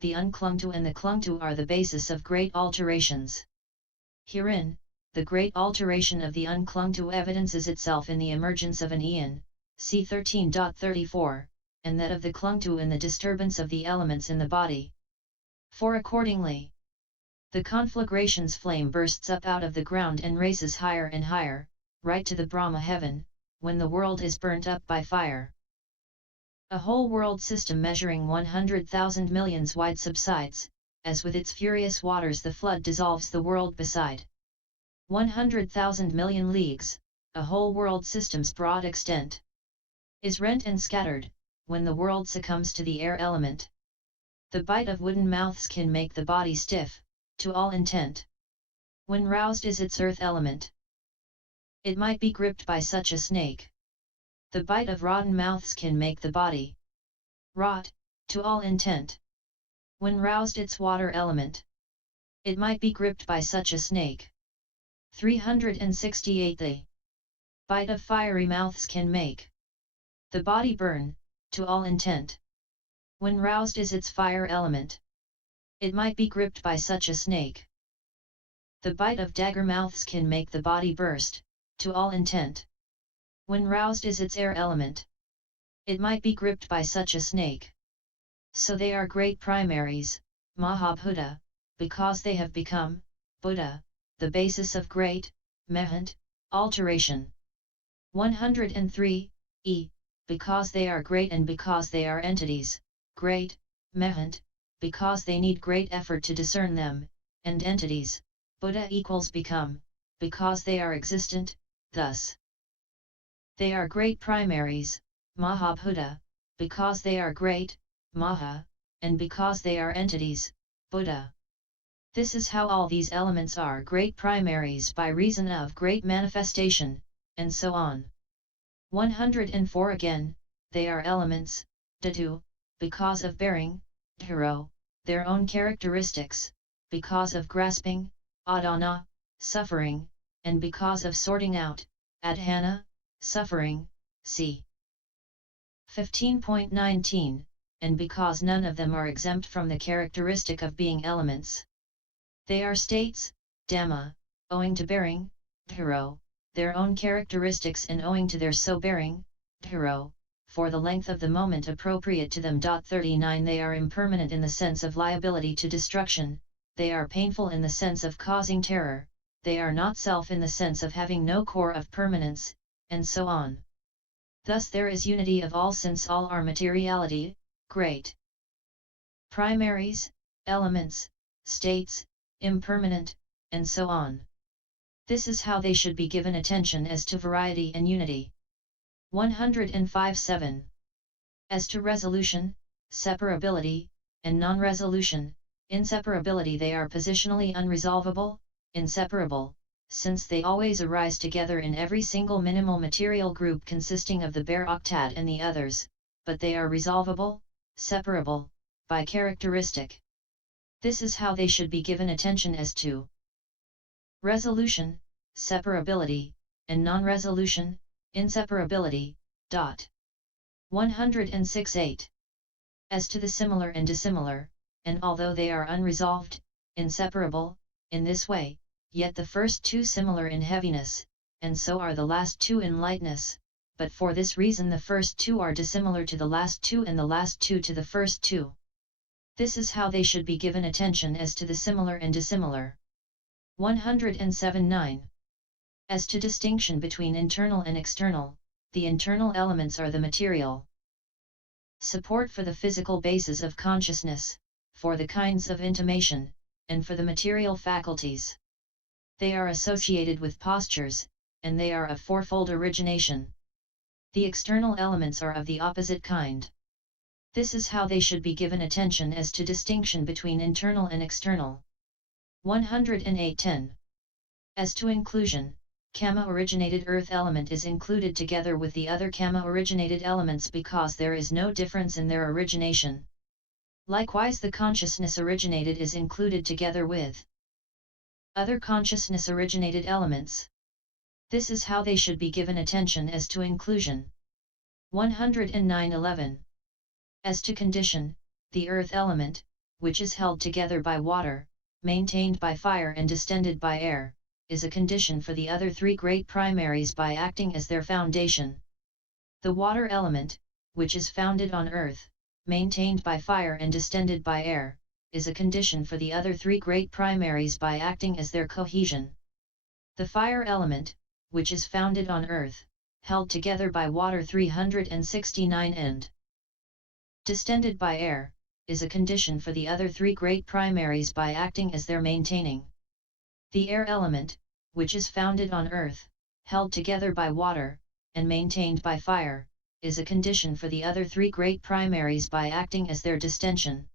the unclung-to and the clung-to are the basis of great alterations. Herein, the great alteration of the unclung-to evidences itself in the emergence of an aeon, c. 13.34, and that of the clung-to in the disturbance of the elements in the body. For accordingly, the conflagration's flame bursts up out of the ground and races higher and higher, right to the Brahma heaven, when the world is burnt up by fire. A whole world system measuring 100,000 millions wide subsides, as with its furious waters the flood dissolves the world beside. 100,000 million leagues, a whole world system's broad extent, is rent and scattered, when the world succumbs to the air element. The bite of wooden mouths can make the body stiff, to all intent. When roused is its earth element. It might be gripped by such a snake. The bite of rotten mouths can make the body rot, to all intent. When roused its water element. It might be gripped by such a snake. 368. The bite of fiery mouths can make the body burn, to all intent. When roused is its fire element. It might be gripped by such a snake. The bite of dagger mouths can make the body burst, to all intent. When roused is its air element. It might be gripped by such a snake. So they are great primaries, Mahabhuta, because they have become, Buddha, the basis of great, Mehant, alteration. 103, because they are great and because they are entities, great, Mehant, because they need great effort to discern them, and entities, Buddha equals become, because they are existent, thus. They are great primaries, Mahabhuta, because they are great, Maha, and because they are entities, Buddha. This is how all these elements are great primaries by reason of great manifestation, and so on. 104 Again, they are elements, Dhatu, because of bearing, Dharo, their own characteristics, because of grasping, Adana, suffering, and because of sorting out, Adhana, suffering, c. 15.19, and because none of them are exempt from the characteristic of being elements. They are states, Dhamma, owing to bearing, Dharo, their own characteristics and owing to their so-bearing, Dharo, for the length of the moment appropriate to them. 39 They are impermanent in the sense of liability to destruction, they are painful in the sense of causing terror, they are not self in the sense of having no core of permanence, and so on. Thus there is unity of all since all are materiality, great primaries, elements, states, impermanent, and so on. This is how they should be given attention as to variety and unity. 105.7. As to resolution, separability, and non-resolution, inseparability they are positionally unresolvable, inseparable, since they always arise together in every single minimal material group consisting of the bare octad and the others, but they are resolvable, separable, by characteristic. This is how they should be given attention as to resolution, separability, and non-resolution, inseparability. 106.8. As to the similar and dissimilar, and although they are unresolved, inseparable, in this way, yet the first two similar in heaviness, and so are the last two in lightness, but for this reason the first two are dissimilar to the last two and the last two to the first two. This is how they should be given attention as to the similar and dissimilar. 107.9. As to distinction between internal and external, the internal elements are the material support for the physical basis of consciousness, for the kinds of intimation, and for the material faculties. They are associated with postures, and they are of fourfold origination. The external elements are of the opposite kind. This is how they should be given attention as to distinction between internal and external. 108.10. As to inclusion, Kama-originated earth element is included together with the other Kama-originated elements because there is no difference in their origination. Likewise the consciousness-originated is included together with other consciousness-originated elements. This is how they should be given attention as to inclusion. 109.11. As to condition, the earth element, which is held together by water, maintained by fire and distended by air, is a condition for the other three great primaries by acting as their foundation. The water element, which is founded on earth, maintained by fire and distended by air, is a condition for the other three great primaries by acting as their cohesion. The fire element, which is founded on earth, held together by water 369 and distended by air, is a condition for the other three great primaries by acting as their maintaining. The air element, which is founded on earth, held together by water, and maintained by fire, is a condition for the other three great primaries by acting as their distension.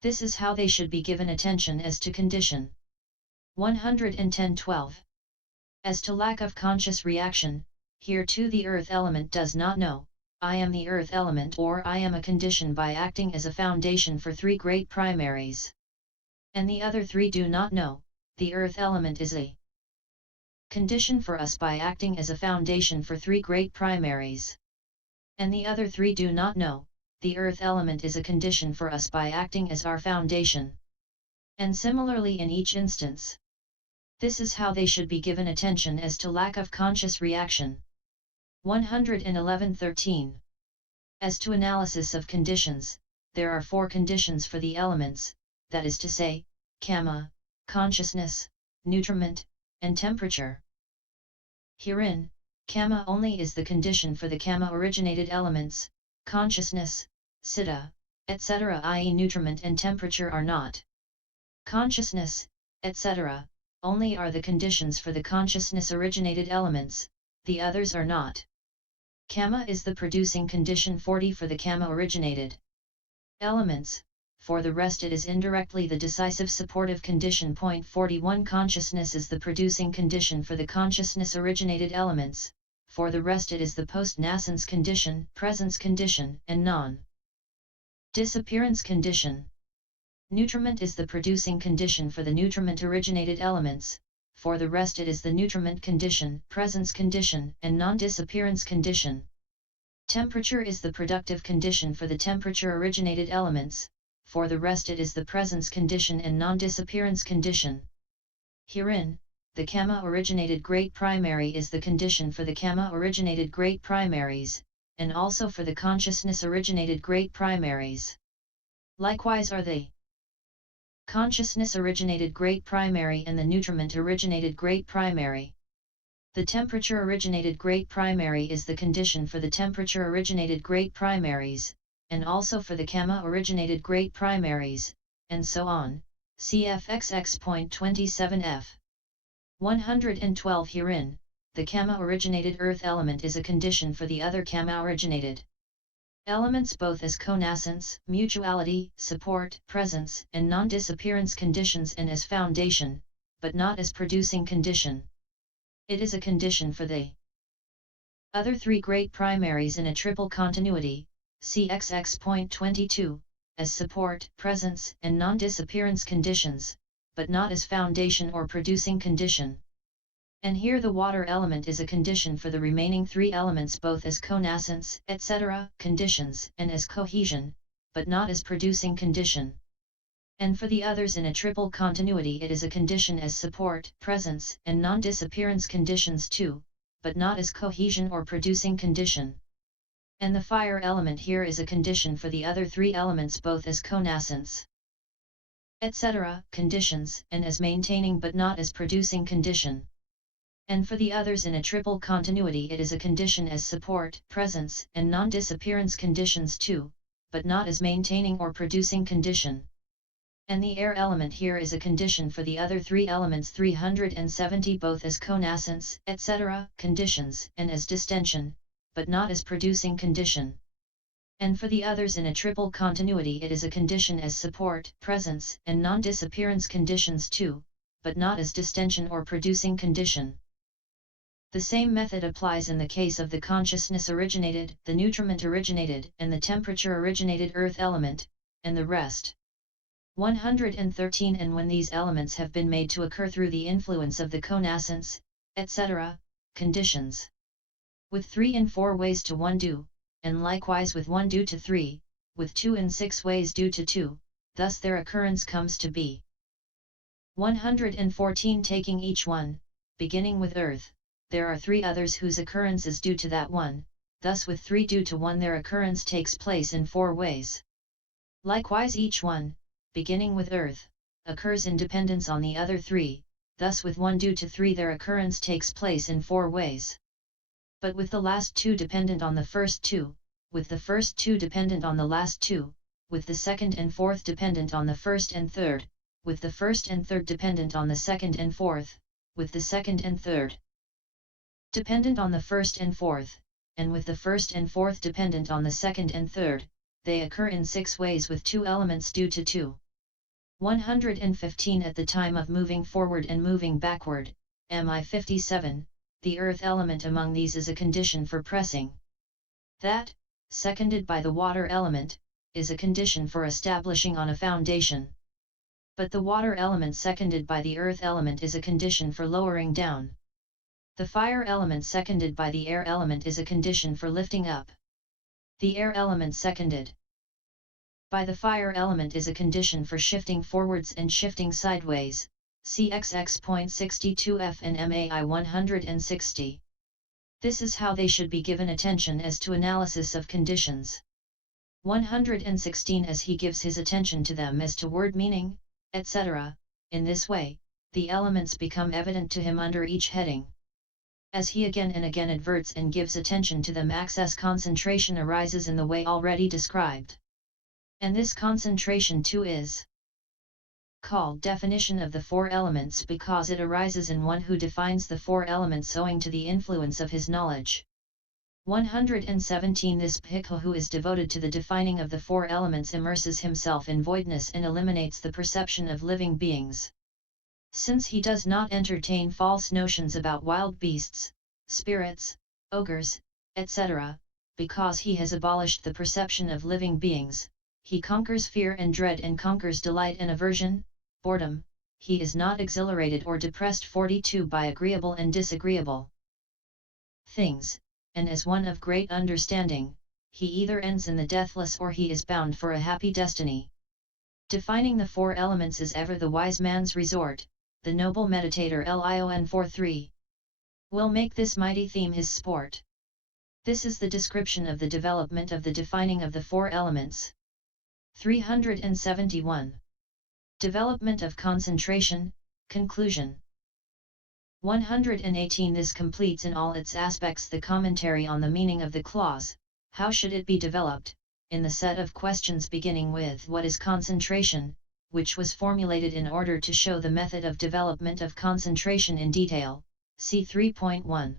This is how they should be given attention as to condition. 110-12. As to lack of conscious reaction, here too the earth element does not know, I am the earth element or I am a condition by acting as a foundation for three great primaries. And the other three do not know, the earth element is a condition for us by acting as a foundation for three great primaries. And the other three do not know, the earth element is a condition for us by acting as our foundation. And similarly in each instance. This is how they should be given attention as to lack of conscious reaction. 111-13. As to analysis of conditions, there are four conditions for the elements, that is to say, kamma, consciousness, nutriment, and temperature. Herein, kamma only is the condition for the kamma-originated elements, consciousness, citta, etc. i.e. nutriment and temperature are not. Consciousness, etc. only are the conditions for the consciousness-originated elements, the others are not. Kamma is the producing condition 40 for the kamma-originated elements, for the rest it is indirectly the decisive supportive condition. 41 Consciousness is the producing condition for the consciousness-originated elements, for the rest it is the post-nascence condition, presence condition, and non-disappearance condition. Nutriment is the producing condition for the nutriment-originated elements, for the rest it is the nutriment condition, presence condition, and non-disappearance condition. Temperature is the productive condition for the temperature-originated elements, for the rest it is the presence condition and non-disappearance condition. Herein, the kamma-originated great primary is the condition for the kamma-originated great primaries, and also for the consciousness-originated great primaries. Likewise are the consciousness-originated great primary and the nutriment-originated great primary. The temperature-originated great primary is the condition for the temperature-originated great primaries, and also for the kamma-originated great primaries, and so on. Cf. XX.27f. 112 Herein, the kamma-originated earth element is a condition for the other kamma-originated elements both as connascence, mutuality, support, presence, and non-disappearance conditions and as foundation, but not as producing condition. It is a condition for the other three great primaries in a triple continuity, see XX.22, as support, presence, and non-disappearance conditions, but not as foundation or producing condition. And here the water element is a condition for the remaining three elements both as connascence, etc. conditions and as cohesion, but not as producing condition. And for the others in a triple continuity it is a condition as support, presence, and non-disappearance conditions too, but not as cohesion or producing condition. And the fire element here is a condition for the other three elements both as connascence, etc. conditions and as maintaining but not as producing condition. And for the others in a triple continuity it is a condition as support, presence, and non-disappearance conditions too, but not as maintaining or producing condition. And the air element here is a condition for the other three elements 370 both as connascence, etc. conditions and as distension, but not as producing condition. And for the others in a triple continuity it is a condition as support, presence, and non-disappearance conditions too, but not as distension or producing condition. The same method applies in the case of the consciousness-originated, the nutriment-originated, and the temperature-originated earth element, and the rest. 113 And when these elements have been made to occur through the influence of the connascence, etc., conditions, with 3 in 4 ways to 1 due, and likewise with 1 due to 3, with 2 in 6 ways due to 2, thus their occurrence comes to be. 114 Taking each one, beginning with earth, there are 3 others whose occurrence is due to that one, thus with 3 due to 1 their occurrence takes place in 4 ways. Likewise each one, beginning with earth, occurs in dependence on the other 3, thus with 1 due to 3 their occurrence takes place in 4 ways. But with the last 2 dependent on the first 2, with the first 2 dependent on the last 2, with the second and fourth dependent on the first and third, with the first and third dependent on the second and fourth, with the second and third dependent on the first and fourth, and with the first and fourth dependent on the second and third, they occur in 6 ways with 2 elements due to 2. 115 At the time of moving forward and moving backward, MI 57, the earth element among these is a condition for pressing. That, seconded by the water element, is a condition for establishing on a foundation. But the water element seconded by the earth element is a condition for lowering down. The fire element seconded by the air element is a condition for lifting up. The air element seconded by the fire element is a condition for shifting forwards and shifting sideways, see XX.62F and MAI 160. This is how they should be given attention as to analysis of conditions. 116 As he gives his attention to them as to word meaning, etc., in this way, the elements become evident to him under each heading. As he again and again adverts and gives attention to them, access concentration arises in the way already described. And this concentration too is called definition of the 4 elements because it arises in one who defines the 4 elements owing to the influence of his knowledge. 117 This bhikkhu who is devoted to the defining of the 4 elements immerses himself in voidness and eliminates the perception of living beings. Since he does not entertain false notions about wild beasts, spirits, ogres, etc., because he has abolished the perception of living beings, he conquers fear and dread and conquers delight and aversion, boredom, he is not exhilarated or depressed 42 by agreeable and disagreeable things, and as one of great understanding, he either ends in the deathless or he is bound for a happy destiny. Defining the 4 elements is ever the wise man's resort, the noble meditator Lion 43 will make this mighty theme his sport. This is the description of the development of the defining of the 4 elements. 371. Development of concentration, conclusion. 118 This completes in all its aspects the commentary on the meaning of the clause, how should it be developed, in the set of questions beginning with what is concentration, which was formulated in order to show the method of development of concentration in detail, see 3.1.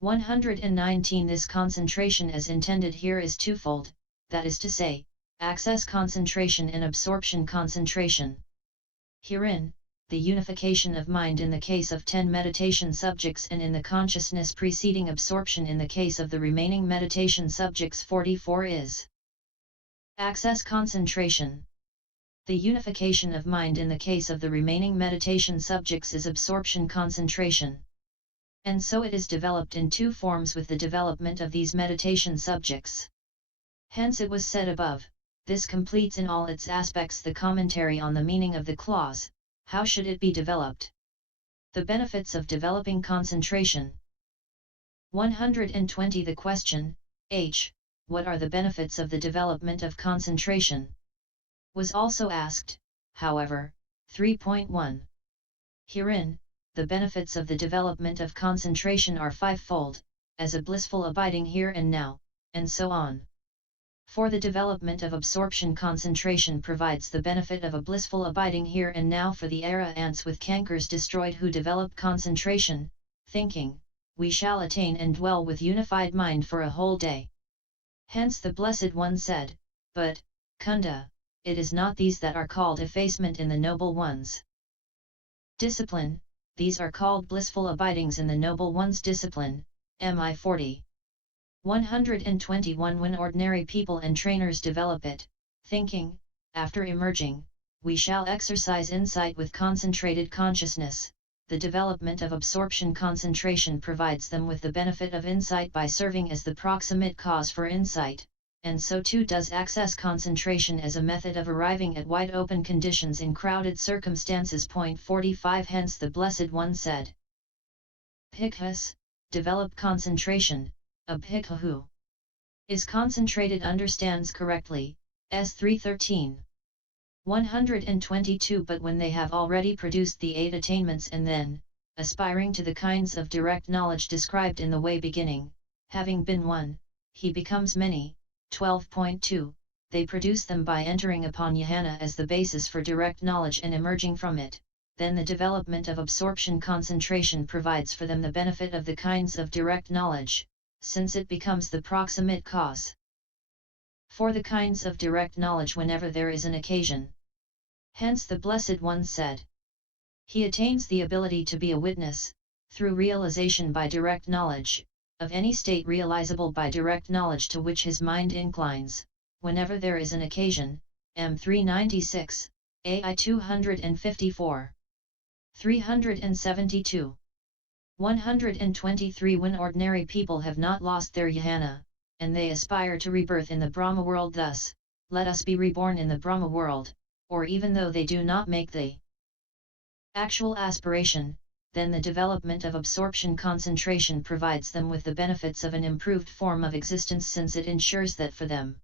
119 This concentration as intended here is twofold, that is to say, access concentration and absorption concentration. Herein, the unification of mind in the case of 10 meditation subjects and in the consciousness preceding absorption in the case of the remaining meditation subjects 44 is access concentration. The unification of mind in the case of the remaining meditation subjects is absorption concentration. And so it is developed in 2 forms with the development of these meditation subjects. Hence it was said above, this completes in all its aspects the commentary on the meaning of the clause, how should it be developed? The benefits of developing concentration. 120 The question, H, what are the benefits of the development of concentration? Was also asked, however, 3.1. Herein, the benefits of the development of concentration are 5-fold, as a blissful abiding here and now, and so on. For the development of absorption concentration provides the benefit of a blissful abiding here and now for the ants with cankers destroyed who develop concentration, thinking, we shall attain and dwell with unified mind for a whole day. Hence the Blessed One said, but, Kunda, it is not these that are called effacement in the Noble One's discipline, these are called blissful abidings in the Noble One's discipline, MI 40. 121 When ordinary people and trainers develop it, thinking, after emerging, we shall exercise insight with concentrated consciousness, the development of absorption concentration provides them with the benefit of insight by serving as the proximate cause for insight, and so too does access concentration as a method of arriving at wide open conditions in crowded circumstances. 45 Hence the Blessed One said, Bhikkhus, develop concentration, a bhikkhu who is concentrated understands correctly, S. 313. 122 But when they have already produced the 8 attainments and then, aspiring to the kinds of direct knowledge described in the way beginning, having been one, he becomes many, 12.2, they produce them by entering upon jhana as the basis for direct knowledge and emerging from it, then the development of absorption concentration provides for them the benefit of the kinds of direct knowledge, since it becomes the proximate cause for the kinds of direct knowledge whenever there is an occasion. Hence the Blessed One said, he attains the ability to be a witness, through realization by direct knowledge, of any state realizable by direct knowledge to which his mind inclines, whenever there is an occasion. M. 396, AI 254. 372. 123 When ordinary people have not lost their jhana, and they aspire to rebirth in the Brahma world, thus, let us be reborn in the Brahma world, or even though they do not make the actual aspiration, then the development of absorption concentration provides them with the benefits of an improved form of existence, since it ensures that for them.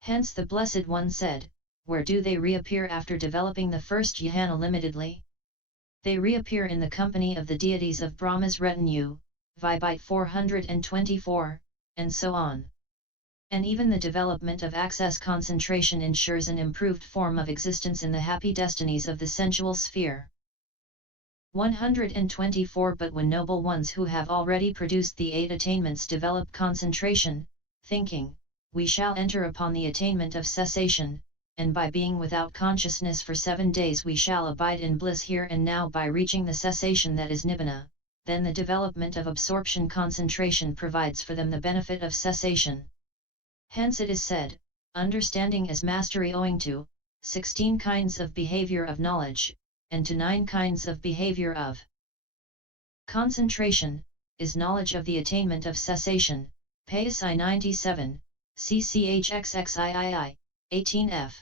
Hence the Blessed One said, where do they reappear after developing the first jhana limitedly? They reappear in the company of the deities of Brahma's retinue, Vibite 424, and so on. And even the development of access concentration ensures an improved form of existence in the happy destinies of the sensual sphere. 124 But when noble ones who have already produced the 8 attainments develop concentration, thinking, we shall enter upon the attainment of cessation, and by being without consciousness for 7 days we shall abide in bliss here and now by reaching the cessation that is nibbana, then the development of absorption concentration provides for them the benefit of cessation. Hence it is said, understanding is mastery owing to 16 kinds of behavior of knowledge, and to 9 kinds of behavior of concentration, is knowledge of the attainment of cessation. PSI 97, CCHXXIII, 18F.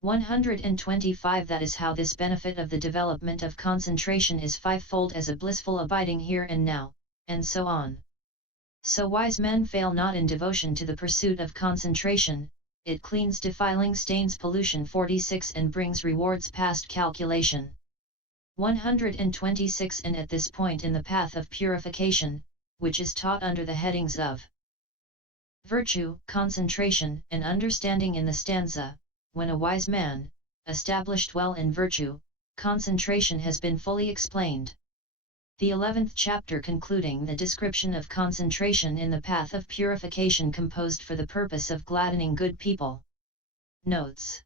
125 That is how this benefit of the development of concentration is fivefold as a blissful abiding here and now, and so on. So wise men fail not in devotion to the pursuit of concentration, it cleans defiling stains pollution 46 and brings rewards past calculation. 126 And at this point in the path of purification, which is taught under the headings of virtue, concentration, and understanding in the stanza, when a wise man, established well in virtue, concentration has been fully explained. The 11th chapter concluding the description of concentration in the path of purification composed for the purpose of gladdening good people. Notes.